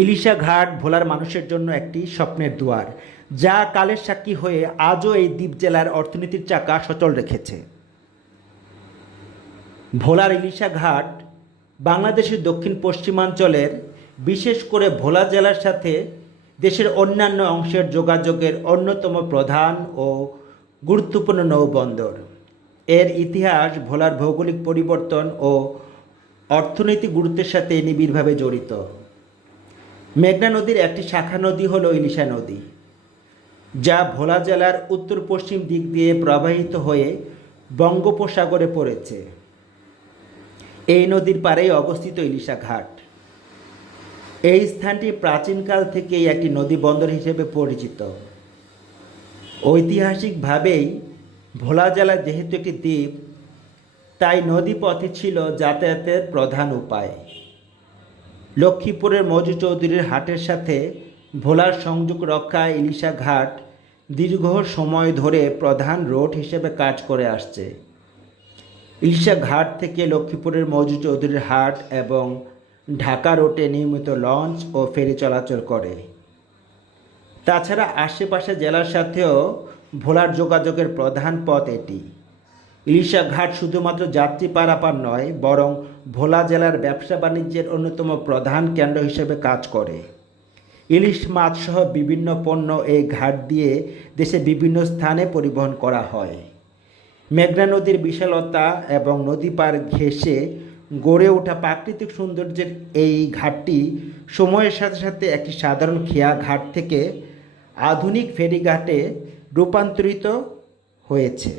ইলিশা ঘাট ভোলার মানুষের জন্য একটি স্বপ্নের দুয়ার, যা কালের সাক্ষী হয়ে আজও এই দ্বীপ জেলার অর্থনীতির চাকা সচল রেখেছে। ভোলার ইলিশা ঘাট বাংলাদেশের দক্ষিণ পশ্চিমাঞ্চলের, বিশেষ করে ভোলা জেলার সাথে দেশের অন্যান্য অংশের যোগাযোগের অন্যতম প্রধান ও গুরুত্বপূর্ণ নৌবন্দর। এর ইতিহাস ভোলার ভৌগোলিক পরিবর্তন ও অর্থনৈতিক গুরুত্বের সাথে নিবিড়ভাবে জড়িত। মেঘনা নদীর একটি শাখা নদী হল ইলিশা নদী, যা ভোলা জেলার উত্তর পশ্চিম দিক দিয়ে প্রবাহিত হয়ে বঙ্গোপসাগরে পড়েছে। এই নদীর পাড়েই অবস্থিত ইলিশা ঘাট। এই স্থানটি প্রাচীনকাল থেকেই একটি নদী বন্দর হিসেবে পরিচিত। ঐতিহাসিকভাবেই ভোলা জেলা যেহেতু একটি দ্বীপ, তাই নদীপথই ছিল যাতায়াতের প্রধান উপায়। লক্ষ্মীপুরের মজু চৌধুরীর হাটের সাথে ভোলার সংযোগ রক্ষায় ইলিশা ঘাট দীর্ঘ সময় ধরে প্রধান রোড হিসেবে কাজ করে আসছে। ইলিশা ঘাট থেকে লক্ষ্মীপুরের মজু চৌধুরীর হাট এবং ঢাকা রোডে নিয়মিত লঞ্চ ও ফেরি চলাচল করে। তাছাড়া আশেপাশে জেলার সাথেও ভোলার যোগাযোগের প্রধান পথ এটি। ইলিশা ঘাট শুধুমাত্র যাত্রী পারাপার নয়, বরং ভোলা জেলার ব্যবসা বাণিজ্যের অন্যতম প্রধান কেন্দ্র হিসেবে কাজ করে। ইলিশ মাছ সহ বিভিন্ন পণ্য এই ঘাট দিয়ে দেশে বিভিন্ন স্থানে পরিবহন করা হয়। মেঘনা নদীর বিশালতা এবং নদী পার ঘেঁষে গড়ে ওঠা প্রাকৃতিক সৌন্দর্যের এই ঘাটটি সময়ের সাথে সাথে একটি সাধারণ খেয়া ঘাট থেকে আধুনিক ফেরিঘাটে রূপান্তরিত হয়েছে।